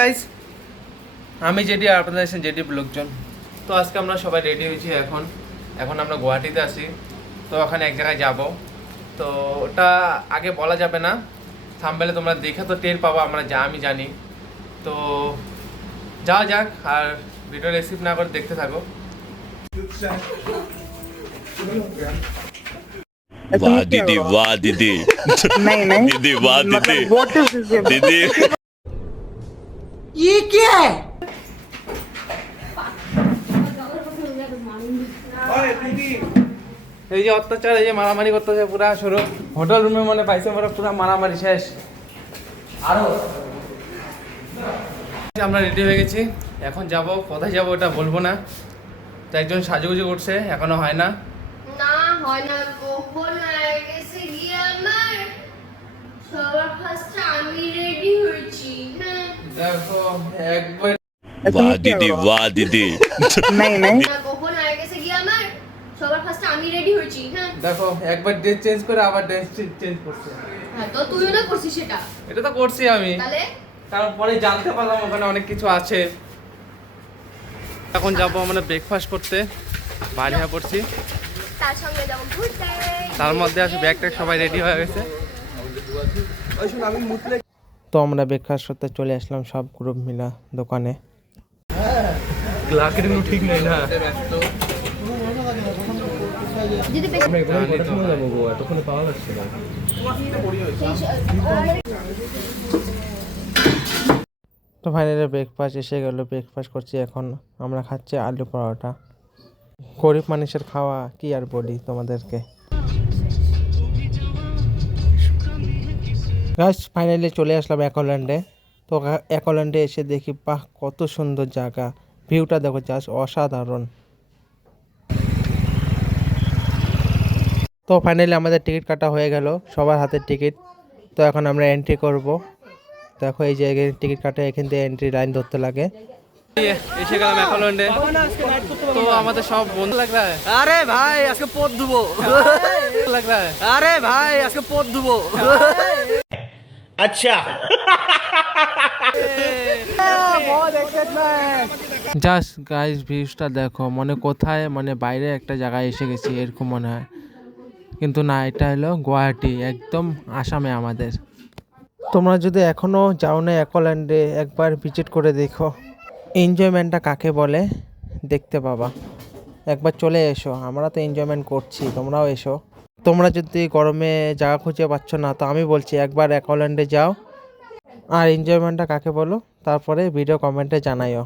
Guys, আমি যেটি আর আপনাদের আছেন যেটি লোকজন। তো আজকে আমরা সবাই রেডি হয়েছি। এখন আমরা গুয়াহাটিতে আছি। তো ওখানে এক জায়গায় যাব। তো ওটা আগে বলা যাবে না, থাম্বনেলে তোমরা দেখে তো টের পাবো আমি জানি। তো যাওয়া যাক, আর ভিডিও রিসিভ না করে দেখতে থাকো। वाह दीदी वाह दीदी नहीं दीदी वाह दीदी व्हाट इज दिस दीदी ये क्या है? এই যে অত্যাচার, এই যে মারামারি করতেছে পুরা শুরু। হোটেল রুমে মনে পাইছে পুরা মারামারি শেষ। আরো আমরা রেডি হয়ে গেছি, এখন যাব। কোথায় যাব ওটা বলবো না। তো একজন সাজুগুজু করছে, এখনো হয় না। না হয় না, কখন হয়ে গেছে গিয়ে আমার সবার ফার্স্টে আমি রেডি হয়েছি। হ্যাঁ দেখো একবার वाह दीदी वाह दीदी नहीं না, কখন হয়ে গেছে গিয়ে আমার সবার ফার্স্টে আমি রেডি হয়েছি। হ্যাঁ দেখো একবার ড্রেস চেঞ্জ করে আবার ড্রেস চেঞ্জ করছে। হ্যাঁ তো তুইও না করছিস সেটা, এটা তো করছি আমি, তাহলে তারপরে জানতে পারলাম ওখানে অনেক কিছু আছে। এখন যাবো আমরা ব্রেকফাস্ট করতে, বাইরে হয়ে পড়ছি। তার সঙ্গে যাবো ঘুরতে। তার মধ্যে আছে ব্যাগ ট্যাগ সবাই রেডি হয়ে গেছে। তো আমরা ব্রেকফাস্ট করতে চলে আসলাম সব গ্রুপ মিলা দোকানে। গ্লাকের ঠিক নেই না। যদি তো ফাইনালি ব্রেকফাস্ট এসে গেল। ব্রেকফাস্ট করছি এখন। আমরা খাচ্ছি আলু পরোটা। গরিব মানুষের খাওয়া কি আর বলি তোমাদেরকে। গাইস ফাইনালি চলে আসলাম অ্যাকোল্যান্ডে। তো অ্যাকোল্যান্ডে এসে দেখি বাহ কত সুন্দর জায়গা, ভিউটা দেখো জাস্ট অসাধারণ। তো ফাইনালি আমাদের টিকিট কাটা হয়ে গেল, সবার হাতের টিকিট। তো এখন আমরা এন্ট্রি করব। দেখো এই জায়গায় টিকিট কাটে, এখান থেকে এন্ট্রি লাইন ধরতে লাগে। এসে গেলাম অ্যাকোল্যান্ডে। তো আমাদের সব বন্ধু লাগ রা হ্যায়। আরে ভাই আজকে পথ ধুবো। লাগ রা হ্যায়। আরে ভাই আজকে পথ ধুবো। अच्छा জাস্ট গাইস ভিউজটা দেখো, মানে কোথায়, মানে বাইরে একটা জায়গায় এসে গেছি এরকম মনে হয়, কিন্তু না, এটা হলো গুয়াহাটি, একদম আসামে আমাদের। তোমরা যদি এখনও যাও না অ্যাকোল্যান্ডে, একবার ভিজিট করে দেখো, এনজয়মেন্টটা কাকে বলে দেখতে পাবা। একবার চলে এসো, আমরা তো এনজয়মেন্ট করছি, তোমরাও এসো। তোমরা যদি গরমে জায়গা খুঁজে পাচ্ছ না, তো আমি বলছি একবার অ্যাকোল্যান্ডে যাও, আর এনজয়মেন্টটা কাকে বলো তারপরে ভিডিও কমেন্টে জানাইও।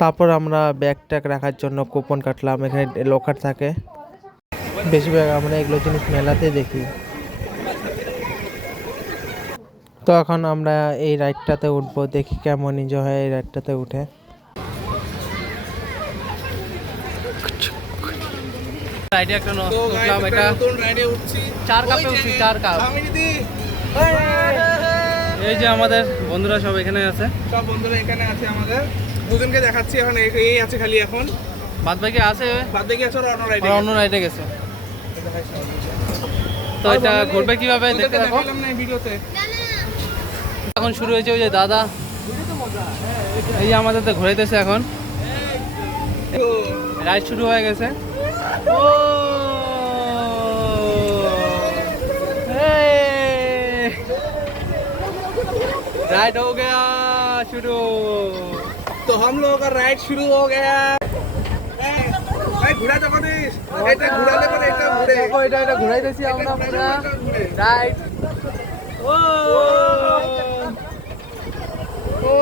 তারপর আমরা ব্যাগ ট্যাগ রাখার জন্য কুপন কাটলাম, এখানে লকার থাকে। বেশিরভাগ আমরা এগুলো জিনিস মেলাতে দেখি। তো এখন আমরা এই রাইডটাতে উঠবো, দেখি কেমন এনজয় হয় এই রাইডটাতে উঠে। রাইডে একটা উঠলাম, এটা নতুন রাইডে উঠছি। 4 কাপে উঠছি, 4 কাপ। আমি দিদি এই যে আমাদের বন্ধুরা সব এখানে আছে, সব বন্ধুরা এখানে আছে আমাদের। দুজনকে দেখাচ্ছি এখন, এই আছে খালি এখন। বাদ বাকি আছে, বাদ দেখি আছে অন্য রাইডে। অন্য রাইডে গেছে। তো এটা ঘুরবে কিভাবে দেখতে থাকো। দেখালাম না ভিডিওতে। এখন শুরু হয়েছে, ওই যে দাদা, এই যে আমাদের তো ঘুরাইতেছে এখন। রাইড শুরু হয়ে গেছে। ও राइड हो गया शुरू। तो हम लोगों का राइड शुरू हो गया। ভাই ঘোড়া জগদীশ, এটা ঘোড়ালে পরে এটা ঘুরে। দেখো এটা ঘুরাইতেছি আমরা পুরো রাইড। ও ও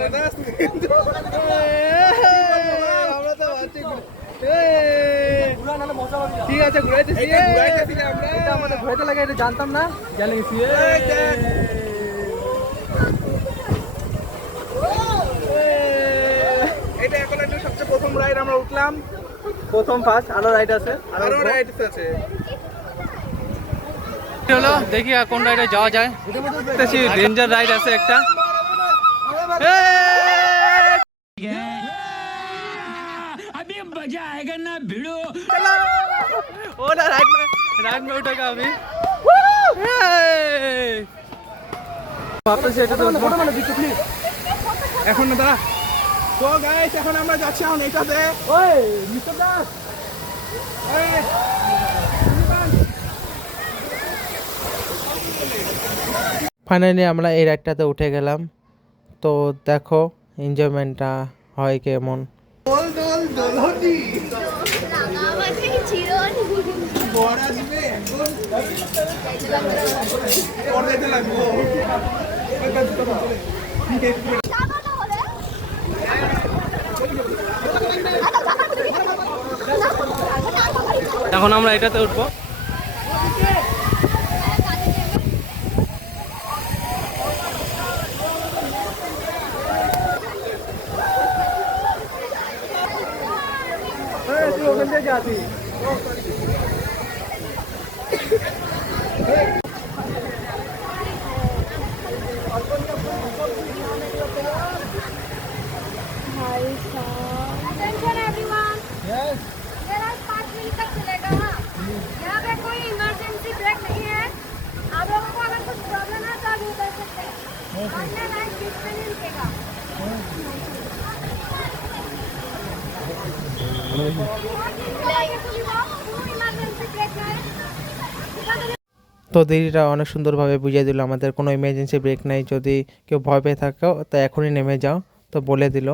মজাস আমরা তো আছি। ঠিক আছে ঘুরাইতেছি, এটা ঘুরাইতেছি আমরা। এটা আমাদের ঘুরাইতে লাগে, এটা জানতাম না, জানি গেছি। এটা এখন একটা সবচেয়ে প্রথম রাইড আমরা উঠলাম। প্রথম ফার্স্ট আরো রাইড আছে, আরো রাইড আছে। চলো দেখি আর কোন রাইডে যাওয়া যায়। দেখতেছি ডেঞ্জার রাইড আছে একটা। अभी मजा आएगा ना भिड़ो ओ ना राइड में उठेगा अभी। वापस से तो फोटो बना दीजिए प्लीज। এখন না দাঁড়া। তো গাইস এখন আমরা যাচ্ছি এখন এটাতে। ওই মিস্টার দাস, ফাইনালি আমরা এই রাইডটাতে উঠে গেলাম। তো দেখো এনজয়মেন্টটা হয় কেমন। দোল দোল দোলনি আমাকে ছিল বড় আসবে এখন পড়তে লাগবো। এখন আমরা এটাতে উঠবো। তুই ওখান থেকে যাবি। अटेंशन एवरीवन यस मेरा 5 मिनट तक चलेगा। हाँ, यहाँ पे कोई इमरजेंसी ब्रेक नहीं है। आप लोगों को अगर कुछ प्रॉब्लम है तो आप उतर सकते हैं। हमने लाइन बीच में नहीं रुकेगा। इमरजेंसी ब्रेक है। তো দিদিটা অনেক সুন্দরভাবে বুঝিয়ে দিল আমাদের কোনো ইমার্জেন্সি ব্রেক নেই, যদি কেউ ভয় পেয়ে থাকো তো এখনই নেমে যাও, তো বলে দিল।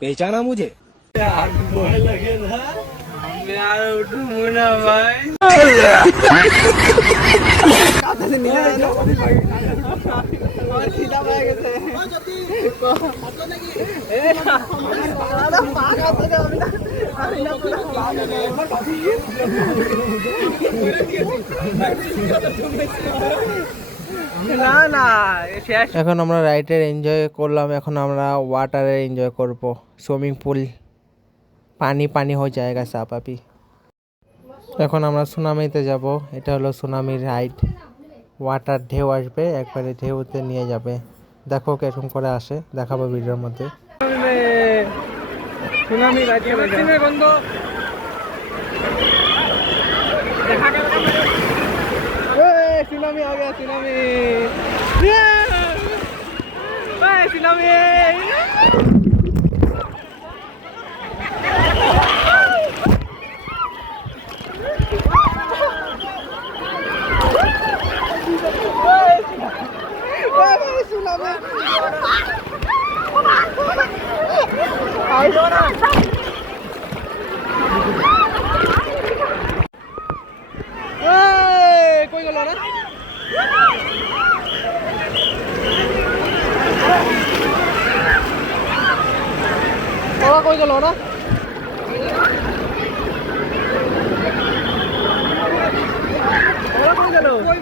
पहचाना मुझे? এখন আমরা রাইডের এনজয় করলাম, এখন আমরা ওয়াটারের এনজয় করব। সুইমিং পুল পানি পানি হয়ে জায়গা সাপ আপি। এখন আমরা সুনামিতে যাব। এটা হলো সুনামির রাইড। ওয়াটার ঢেউ আসবে, একবারে ঢেউতে নিয়ে যাবে। দেখো কিরকম করে আসে, দেখাবো ভিডিওর মধ্যে। सुनामी में बंदो सुनामी आ गया। सुनामी सुनामी कोई गलो ना कोई गलो ना कोई गलो कोई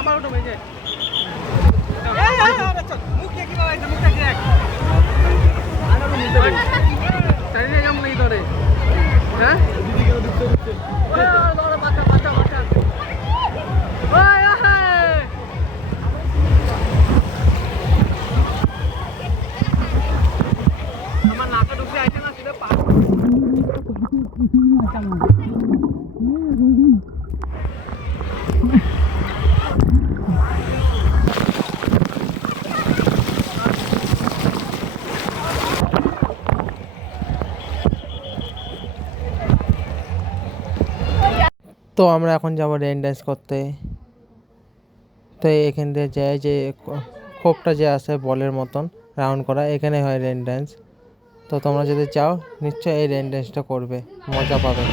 আমার ওটা এই যে চারিদিকে কেমন লাগি তোরে হ্যাঁ আমার নাকে ঢুকতে আইছে না সিধা পা তো আমরা এখন যাব রেইন ড্যান্স করতে। তো এখান দিয়ে যায় যে খোপটা যে আছে বলের মতন রাউন্ড করা, এখানে হয় রেইন ড্যান্স। তো তোমরা যদি চাও নিশ্চয়ই এই রেইন ড্যান্সটা করবে, মজা পাবে।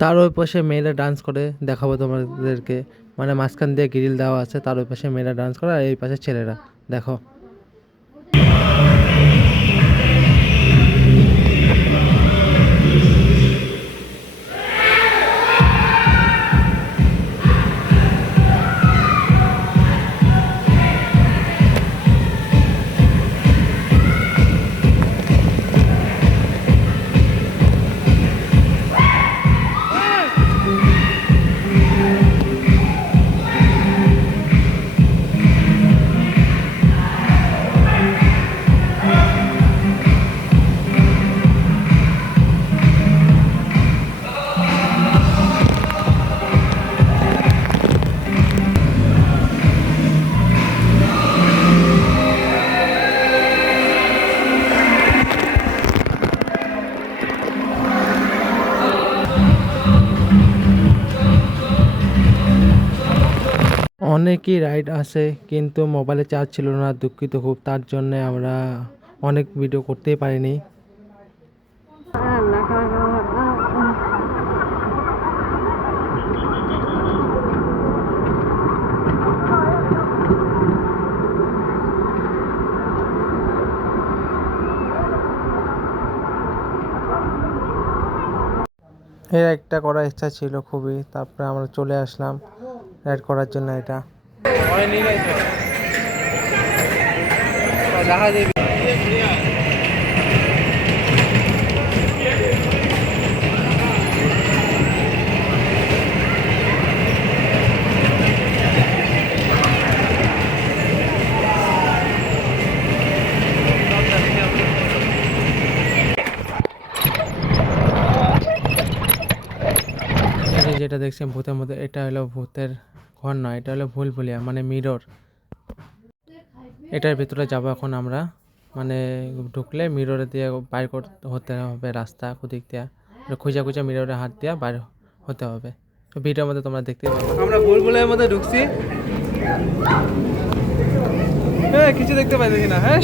তার ওই পাশে মেয়েরা ডান্স করে, দেখাবো তোমাদেরকে। মানে মাঝখান দিয়ে গ্রিল দেওয়া আছে, তার ওই পাশে মেয়েরা ডান্স করে আর এই পাশে ছেলেরা, দেখো। অনেকই রাইড আছে কিন্তু মোবাইলে চার্জ ছিল না, দুঃখিত খুব। তার জন্য আমরা অনেক ভিডিও করতেই পারিনি। এর একটা করার ইচ্ছা ছিল খুবই, তারপরে আমরা চলে আসলাম রাইড করার জন্য। এটা দেখা যাবে। যেটা দেখছেন ভূতের মধ্যে, এটা হলো ভূতের ঘর নয়, এটা হলো ভুলভুলিয়া মানে মিরর। এটার ভিতরে যাব এখন আমরা। মানে ঢুকলে মিররে দিয়ে বাইর হতে হবে রাস্তা, কুদিক দিয়া খুঁজা খুঁজা মিররে হাত দিয়া বাইর হতে হবে। তো ভিডিওর মধ্যে তোমরা দেখতে পাবে। আমরা ভুলভুলিয়ার মধ্যে ঢুকছি, কিছু দেখতে পাইছি না। হ্যাঁ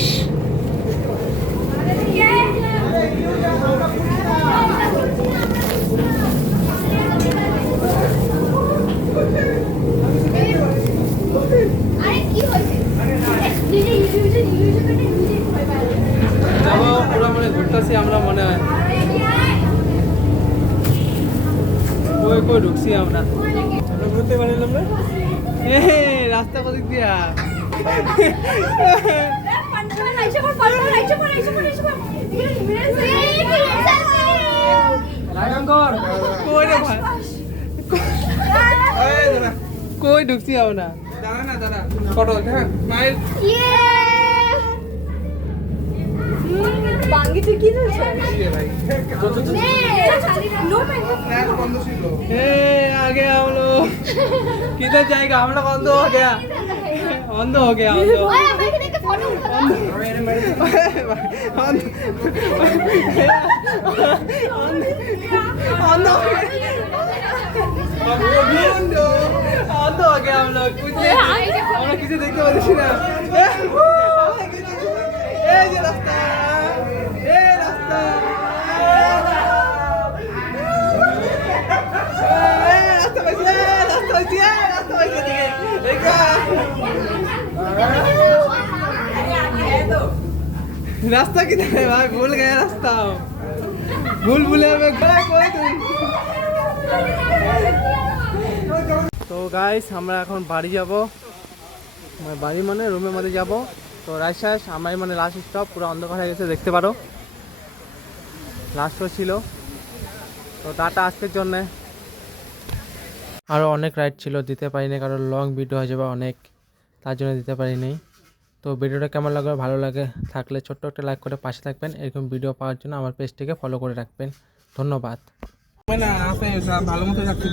ঘুরতেছি আমরা, মনে হয় কই কই ঢুকছি আমরা। ঘুরতে পারলাম না, রাস্তা কোদিক দিয়া কই ঢুকছি আমরা। দাঁড়া না দাঁড়া, ফটো হ্যাঁ মায়ের बांगी तो की नहीं है ये भाई नो मैं स्नैक्स बंद ছিল ए आ गया हम लोग किधर जाएगा हम लोग अंधो हो गया अंधो हो गया अंधो ओए मैं देख के फोटो अंधो अंधो हो गया हम लोग कुछ नहीं हम लोग किसी देखते पाচ্ছি না এই যে রাস্তা এই রাস্তা रास्ता किधर है भाई भूल गया रास्ता भूल भूले में गया कोई तुम তো গাইস আমরা এখন বাড়ি যাব বাড়ি মানে রুমের মধ্যে যাব তো রাইসাস আমার মানে লাস্ট স্টপ পুরো অন্ধকার হয়ে গেছে দেখতে পারো লাস্টও ছিল তো টাটা আজকের জন্য আরও অনেক রাইড ছিল দিতে পারিনি কারণ লং ভিডিও হয়ে যাবে অনেক তার জন্য দিতে পারিনি তো ভিডিওটা কেমন লাগবে ভালো লাগে থাকলে ছোট্ট একটা লাইক করে পাশে থাকবেন এরকম ভিডিও পাওয়ার জন্য আমার পেজটিকে ফলো করে রাখবেন ধন্যবাদ না আসে ভালো মতো যাচ্ছি